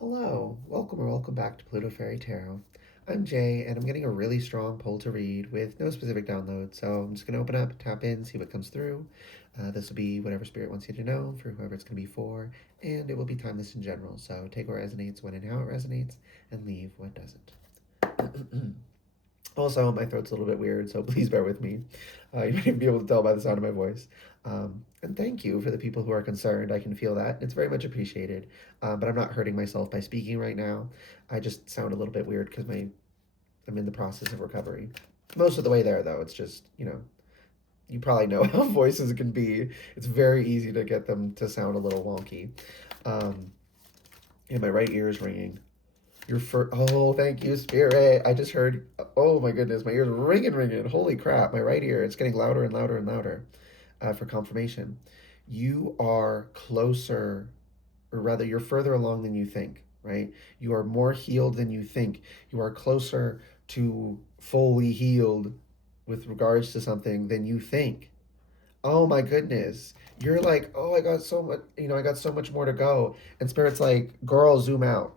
Hello, welcome or welcome back to Pluto Fairy Tarot. I'm Jay, and I'm getting a really strong pull to read with no specific download, so I'm just going to open up, tap in, see what comes through. This will be whatever spirit wants you to know for whoever it's going to be for, and it will be timeless in general, so take what resonates when and how it resonates, and leave what doesn't. Also, my throat's a little bit weird, so please bear with me. You might even be able to tell by the sound of my voice. And thank you for the people who are concerned. I can feel that. It's very much appreciated. But I'm not hurting myself by speaking right now. I just sound a little bit weird because I'm in the process of recovery. Most of the way there, though. It's just, you probably know how voices can be. It's very easy to get them to sound a little wonky. Um, and my right ear is ringing. Oh, thank you, Spirit. I just heard, oh my goodness, my ears ringing. Holy crap, my right ear, it's getting louder and louder and louder for confirmation. You are closer, or rather, you're further along than you think, right? You are more healed than you think. You are closer to fully healed with regards to something than you think. Oh my goodness. You're like, oh, I got so much, I got so much more to go. And Spirit's like, girl, zoom out.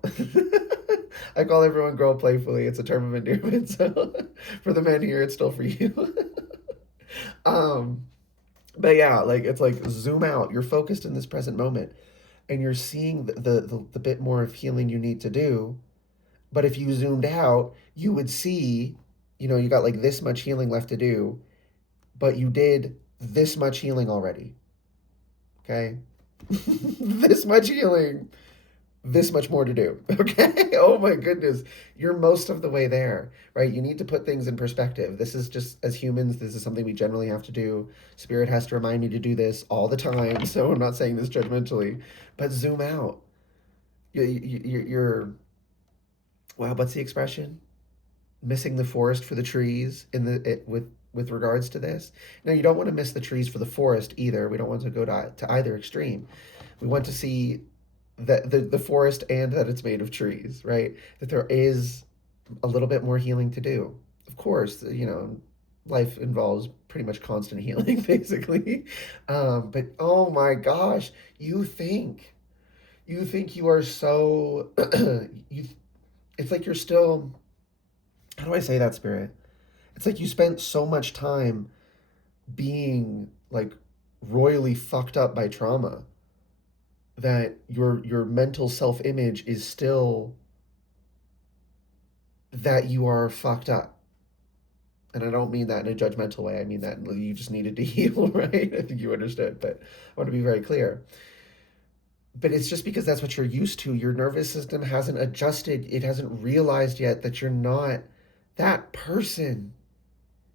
I call everyone girl playfully. It's a term of endearment. So for the men here, it's still for you. um, but yeah, like it's like zoom out. You're focused in this present moment and you're seeing the bit more of healing you need to do. But if you zoomed out, you would see, you got like this much healing left to do, but you did this much healing already. Okay? This much healing, this much more to do. Okay? Oh my goodness. You're most of the way there, right? You need to put things in perspective. This is just, as humans, this is something we generally have to do. Spirit has to remind me to do this all the time. So I'm not saying this judgmentally, but zoom out. You're wow, what's the expression? Missing the forest for the trees with regards to this. Now you don't want to miss the trees for the forest either. We don't want to go to either extreme. We want to see that the forest and that it's made of trees, right? That there is a little bit more healing to do. Of course, life involves pretty much constant healing, basically. But oh my gosh, you think you are so you. It's like you're still. How do I say that, Spirit? It's like you spent so much time being like royally fucked up by trauma that your mental self-image is still that you are fucked up. And I don't mean that in a judgmental way. I mean that you just needed to heal, right? I think you understood, but I want to be very clear. But it's just because that's what you're used to. Your nervous system hasn't adjusted. It hasn't realized yet that you're not that person.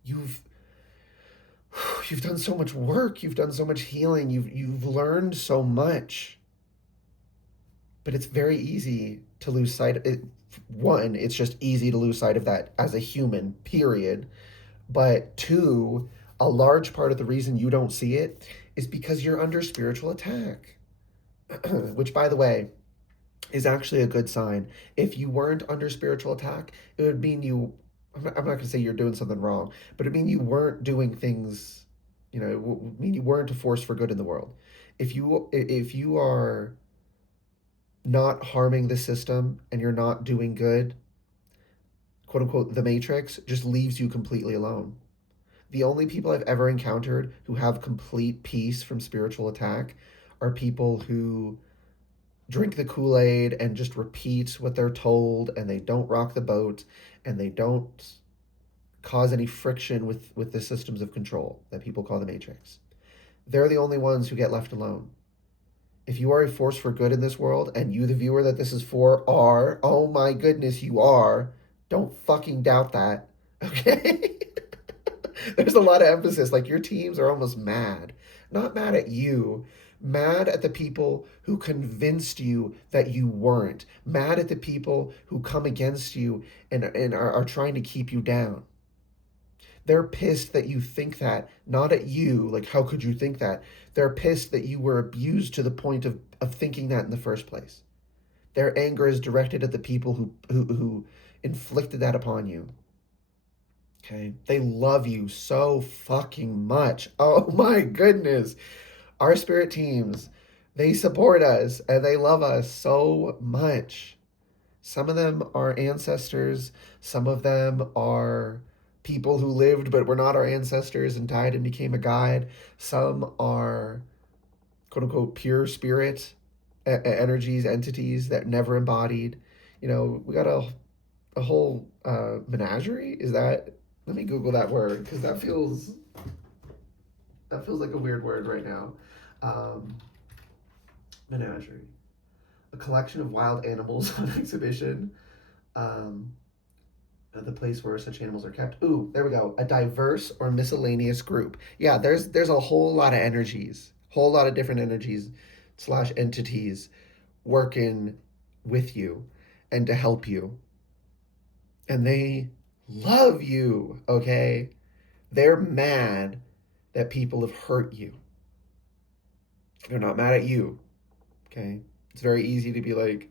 You've you've done so much work, you've done so much healing, you've learned so much. But it's very easy to lose sight of it. One, it's just easy to lose sight of that as a human, period. But two, a large part of the reason you don't see it is because you're under spiritual attack. Which, by the way, is actually a good sign. If you weren't under spiritual attack, it would mean I'm not going to say you're doing something wrong, but it would mean you weren't doing things, it would mean you weren't a force for good in the world. If you are not harming the system and you're not doing good, quote unquote, the matrix just leaves you completely alone. The only people I've ever encountered who have complete peace from spiritual attack are people who drink the Kool-Aid and just repeat what they're told and they don't rock the boat and they don't cause any friction with the systems of control that people call the matrix. They're the only ones who get left alone. If you are a force for good in this world and you, the viewer that this is for, are, oh my goodness, you are, don't fucking doubt that. Okay? There's a lot of emphasis. Like your teams are almost mad. Not mad at you, mad at the people who convinced you that you weren't, mad at the people who come against you and are trying to keep you down. They're pissed that you think that, not at you, like, how could you think that? They're pissed that you were abused to the point of thinking that in the first place. Their anger is directed at the people who inflicted that upon you. Okay? They love you so fucking much. Oh my goodness. Our spirit teams, they support us and they love us so much. Some of them are ancestors, some of them are people who lived but were not our ancestors and died and became a guide. Some are quote unquote pure spirit energies, entities that never embodied. We got a whole menagerie. Is that? Let me Google that word because that feels like a weird word right now. Um, Menagerie, a collection of wild animals on exhibition. Um, the place where such animals are kept. Ooh, there we go. A diverse or miscellaneous group. Yeah, there's a whole lot of energies, whole lot of different energies slash entities working with you and to help you. And they love you, okay? They're mad that people have hurt you. They're not mad at you, okay? It's very easy to be like,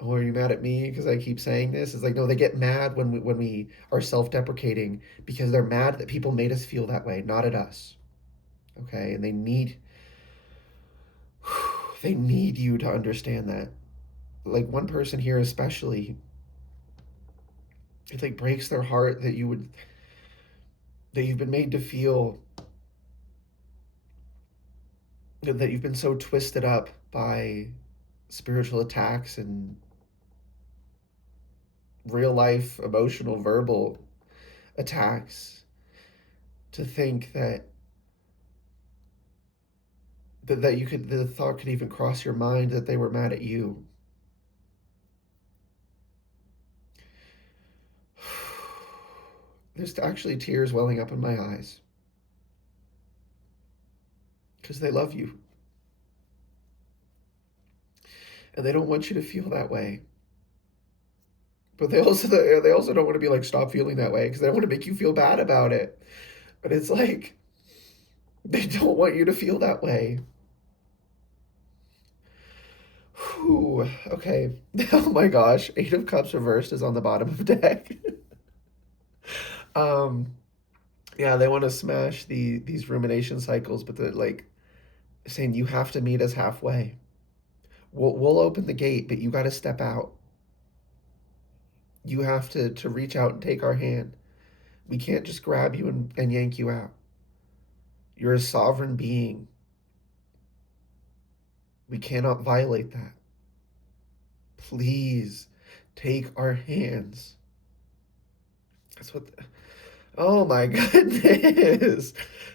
oh, are you mad at me because I keep saying this? It's like, no, they get mad when we are self-deprecating because they're mad that people made us feel that way, not at us. Okay? And they need you to understand that. Like one person here especially, it like breaks their heart that you've been made to feel that you've been so twisted up by spiritual attacks and real life emotional verbal attacks to think that you could the thought could even cross your mind that they were mad at you. There's actually tears welling up in my eyes because they love you and they don't want you to feel that way. But they also don't want to be like stop feeling that way because they don't want to make you feel bad about it. But it's like they don't want you to feel that way. Whew, okay. Oh my gosh, Eight of Cups reversed is on the bottom of deck. um, yeah, they want to smash these rumination cycles, but they're like saying you have to meet us halfway. We'll open the gate, but you got to step out. You have to reach out and take our hand. We can't just grab you and yank you out. You're a sovereign being. We cannot violate that. Please take our hands. That's what. Oh my goodness.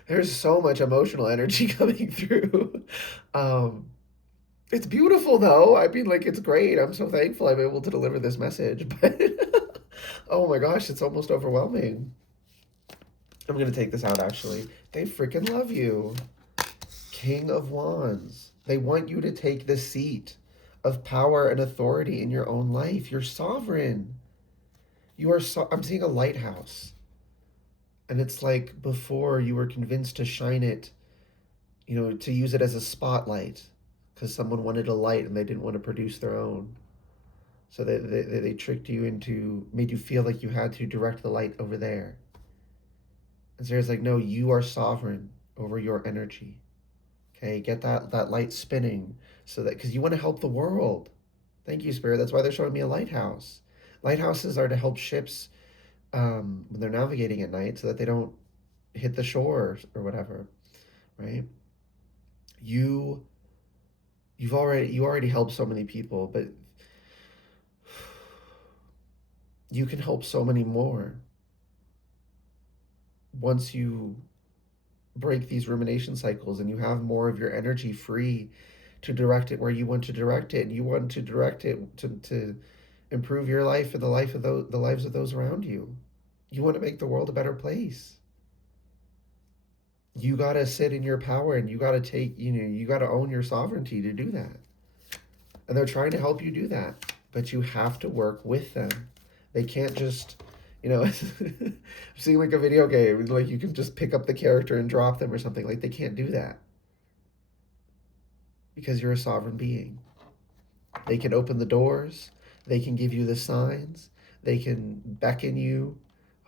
There's so much emotional energy coming through. Um, it's beautiful though. I mean, like, it's great. I'm so thankful I'm able to deliver this message. But oh my gosh, it's almost overwhelming. I'm going to take this out actually. They freaking love you. King of Wands. They want you to take the seat of power and authority in your own life. You're sovereign. I'm seeing a lighthouse. And it's like before you were convinced to shine it, to use it as a spotlight because someone wanted a light and they didn't want to produce their own. So they tricked you made you feel like you had to direct the light over there. And Sarah's like, no, you are sovereign over your energy. Okay, get that light spinning because you want to help the world. Thank you, Spirit. That's why they're showing me a lighthouse. Lighthouses are to help ships when they're navigating at night so that they don't hit the shore or whatever, right? You already helped so many people, but you can help so many more once you break these rumination cycles and you have more of your energy free to direct it where you want to direct it, and you want to direct it to improve your life and the lives of those around you. You want to make the world a better place. You got to sit in your power and you got to you got to own your sovereignty to do that. And they're trying to help you do that, but you have to work with them. They can't just, I'm seeing like a video game, like you can just pick up the character and drop them or something. Like they can't do that because you're a sovereign being. They can open the doors, they can give you the signs, they can beckon you.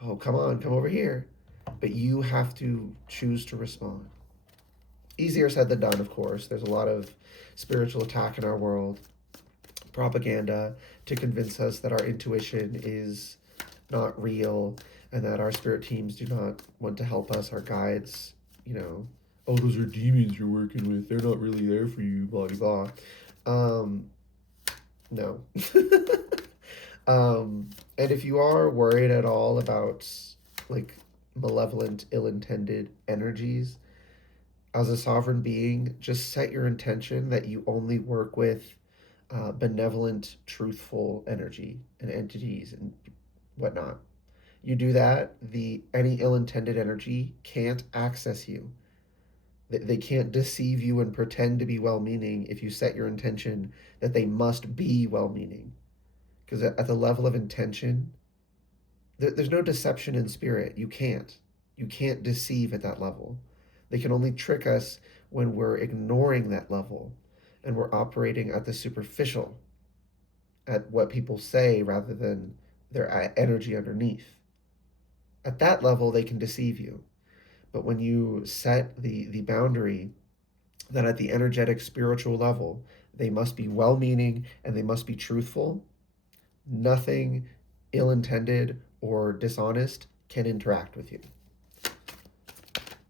Oh, come on, come over here. But you have to choose to respond. Easier said than done, of course. There's a lot of spiritual attack in our world. propaganda to convince us that our intuition is not real and that our spirit teams do not want to help us, our guides, oh, those are demons you're working with. They're not really there for you, blah, blah, blah. No. And if you are worried at all about like malevolent, ill-intended energies, as a sovereign being, just set your intention that you only work with benevolent, truthful energy and entities and whatnot. You do that, any ill-intended energy can't access you. They can't deceive you and pretend to be well-meaning if you set your intention that they must be well-meaning. Because at the level of intention, there's no deception in spirit. You can't deceive at that level. They can only trick us when we're ignoring that level and we're operating at the superficial, at what people say rather than their energy underneath. At that level, they can deceive you. But when you set the boundary that at the energetic spiritual level, they must be well meaning and they must be truthful, nothing ill intended or dishonest can interact with you.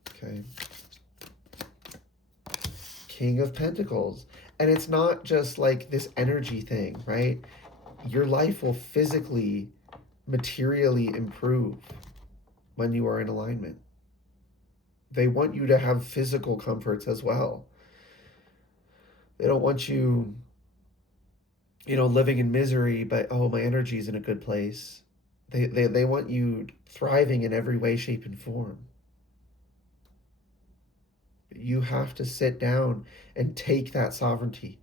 Okay. King of Pentacles. And it's not just like this energy thing, right? Your life will physically, materially improve when you are in alignment. They want you to have physical comforts as well. They don't want you, living in misery, but oh, my energy is in a good place. They want you thriving in every way, shape, and form. You have to sit down and take that sovereignty.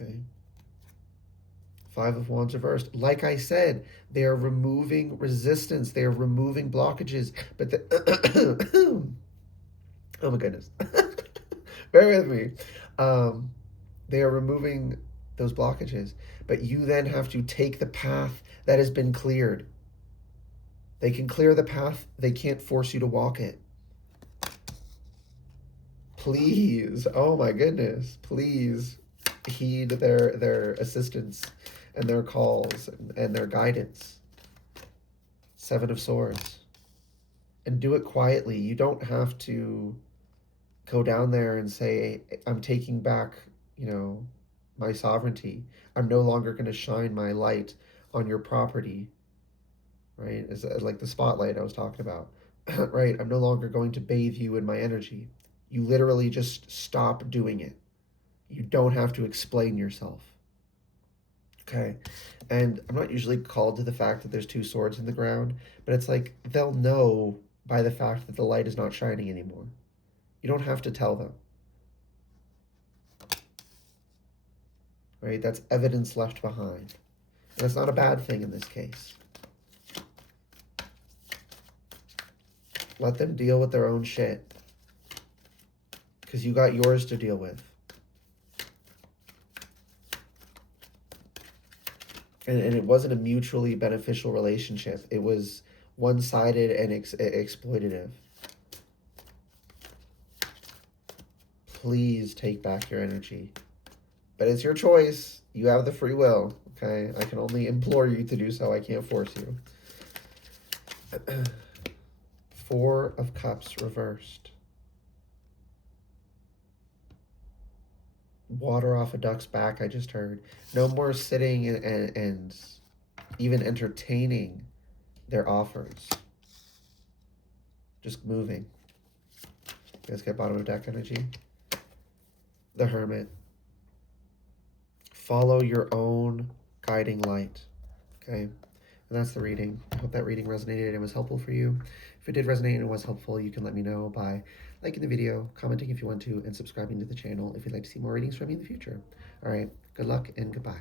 Okay. Five of Wands reversed. Like I said, they are removing resistance. They are removing blockages. But oh my goodness. Bear with me. They are removing those blockages. But you then have to take the path that has been cleared. They can clear the path. They can't force you to walk it. Please, oh my goodness, please heed their assistance and their calls and their guidance. Seven of Swords. And do it quietly. You don't have to go down there and say, I'm taking back, my sovereignty. I'm no longer going to shine my light on your property. Right? It's like the spotlight I was talking about. Right? I'm no longer going to bathe you in my energy. You literally just stop doing it. You don't have to explain yourself. Okay? And I'm not usually called to the fact that there's two swords in the ground, but it's like they'll know by the fact that the light is not shining anymore. You don't have to tell them. Right? That's evidence left behind. And that's not a bad thing in this case. Let them deal with their own shit. Because you got yours to deal with. And it wasn't a mutually beneficial relationship. It was one-sided and exploitative. Please take back your energy. But it's your choice. You have the free will, okay? I can only implore you to do so. I can't force you. Four of Cups reversed. Water off a duck's back, I just heard. No more sitting and even entertaining their offers. Just moving. You guys get bottom of deck energy? The Hermit. Follow your own guiding light. Okay? And that's the reading. I hope that reading resonated and was helpful for you. If it did resonate and was helpful, you can let me know by liking the video, commenting if you want to, and subscribing to the channel if you'd like to see more readings from me in the future. All right, good luck and goodbye.